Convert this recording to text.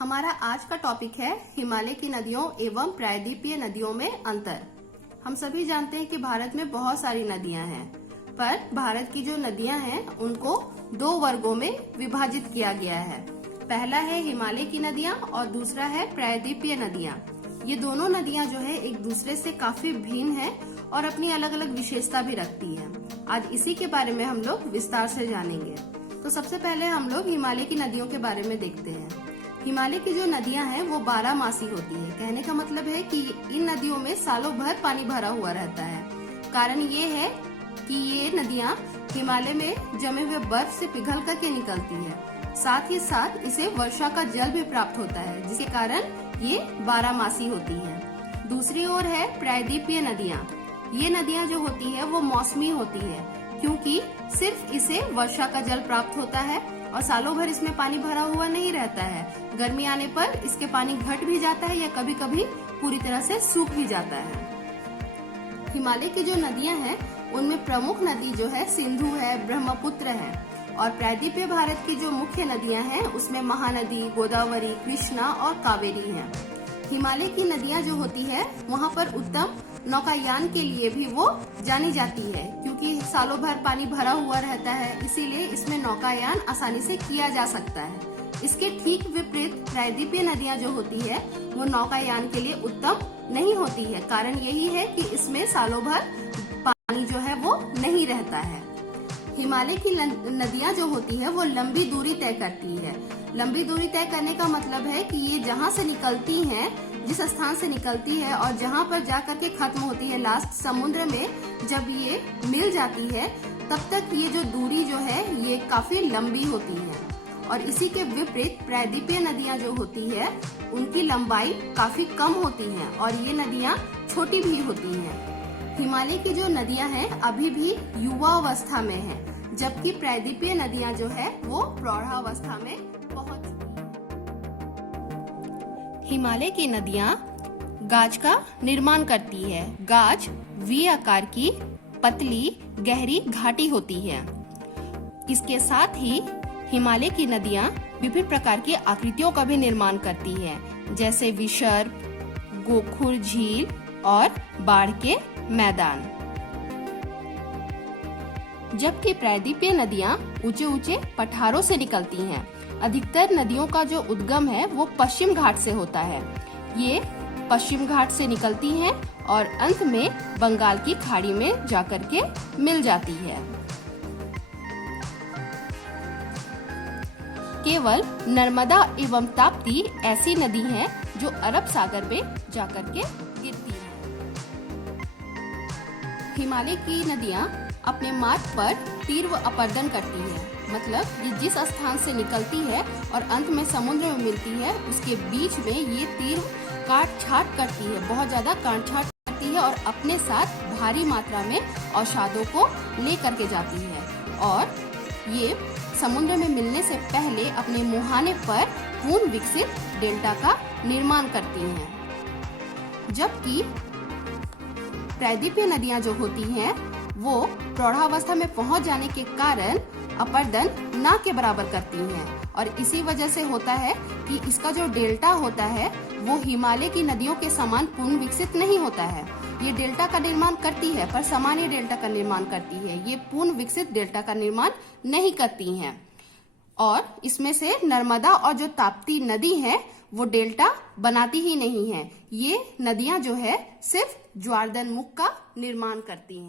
हमारा आज का टॉपिक है हिमालय की नदियों एवं प्रायद्वीपीय नदियों में अंतर। हम सभी जानते हैं कि भारत में बहुत सारी नदियां हैं, पर भारत की जो नदियां हैं उनको दो वर्गों में विभाजित किया गया है। पहला है हिमालय की नदियां और दूसरा है प्रायद्वीपीय नदियां। ये दोनों नदियां जो है एक दूसरे से काफी भिन्न है और अपनी अलग अलग विशेषता भी रखती है। आज इसी के बारे में हम लोग विस्तार से जानेंगे। तो सबसे पहले हम लोग हिमालय की नदियों के बारे में देखते हैं। हिमालय की जो नदियां हैं वो 12 मासी होती है। कहने का मतलब है कि इन नदियों में सालों भर पानी भरा हुआ रहता है। कारण ये है कि ये नदियां हिमालय में जमे हुए बर्फ से पिघल करके निकलती है। साथ ही साथ इसे वर्षा का जल भी प्राप्त होता है, जिसके कारण ये 12 मासी होती है। दूसरी ओर है प्रायद्वीपीय नदियां। ये नदियां जो होती है वो मौसमी होती है, क्योंकि सिर्फ इसे वर्षा का जल प्राप्त होता है और सालों भर इसमें पानी भरा हुआ नहीं रहता है। गर्मी आने पर इसके पानी घट भी जाता है या कभी कभी पूरी तरह से सूख भी जाता है। हिमालय की जो नदियां हैं उनमें प्रमुख नदी जो है सिंधु है, ब्रह्मपुत्र है। और प्रायद्वीपीय भारत की जो मुख्य नदियां हैं उसमें महानदी, गोदावरी, कृष्णा और कावेरी है। हिमालय की नदियां जो होती है वहाँ पर उत्तम नौकायान के लिए भी वो जानी जाती है, क्योंकि सालों भर पानी भरा हुआ रहता है, इसीलिए इसमें नौकायान आसानी से किया जा सकता है। इसके ठीक विपरीत प्रायद्वीपीय नदियां जो होती है वो नौकायान के लिए उत्तम नहीं होती है। कारण यही है कि इसमें सालों भर पानी जो है वो नहीं रहता है। हिमालय की नदियां जो होती है वो लंबी दूरी तय करती है। लंबी दूरी तय करने का मतलब है कि ये जहाँ से निकलती हैं, जिस स्थान से निकलती है और जहाँ पर जाकर के खत्म होती है लास्ट समुद्र में, जब ये मिल जाती है तब तक ये जो दूरी जो है ये काफी लंबी होती है। और इसी के विपरीत प्रायद्वीपीय नदियां जो होती है उनकी लंबाई काफी कम होती है और ये नदियां छोटी भी होती हैं। हिमालय की जो नदियां हैं अभी भी युवावस्था में है, जबकि प्रायद्वीपीय नदियां जो है वो प्रौढ़ावस्था में पहुंच चुकी है। हिमालय की नदियां गाज का निर्माण करती है। गाज वी आकार की पतली गहरी घाटी होती है। इसके साथ ही हिमालय की नदियां विभिन्न प्रकार की आकृतियों का भी निर्माण करती है, जैसे विसर्प, गोखुर झील और बाढ़ के मैदान। जबकि प्रायद्वीपीय नदियां ऊंचे ऊंचे पठारों से निकलती हैं। अधिकतर नदियों का जो उद्गम है वो पश्चिम घाट से होता है। ये पश्चिम घाट से निकलती हैं और अंत में बंगाल की खाड़ी में जाकर के मिल जाती है। केवल नर्मदा एवं ताप्ती ऐसी नदी हैं जो अरब सागर में जाकर के गिरती हैं। हिमालय की नदियां अपने मार्ग पर तीव्र अपरदन करती है, मतलब ये जिस स्थान से निकलती है और अंत में समुद्र में मिलती है उसके बीच में ये तीव्र काट छाट करती है, बहुत ज्यादा काट छाट करती है और अपने साथ भारी मात्रा में औषधों को ले करके जाती है। और ये समुद्र में मिलने से पहले अपने मुहाने पर पूर्ण विकसित डेल्टा का निर्माण करती हैं। जबकि प्रायद्वीपीय नदियां जो होती हैं वो प्रौढ़ावस्था में पहुंच जाने के कारण अपरदन ना के बराबर करती हैं और इसी वजह से होता है कि इसका जो डेल्टा होता है वो हिमालय की नदियों के समान पूर्ण विकसित नहीं होता है। ये डेल्टा का निर्माण करती है पर सामान्य डेल्टा का निर्माण करती है, ये पूर्ण विकसित डेल्टा का निर्माण नहीं करती हैं। और इसमें से नर्मदा और जो ताप्ती नदी है वो डेल्टा बनाती ही नहीं है। ये नदियां जो है सिर्फ ज्वारदान मुख का निर्माण करती हैं।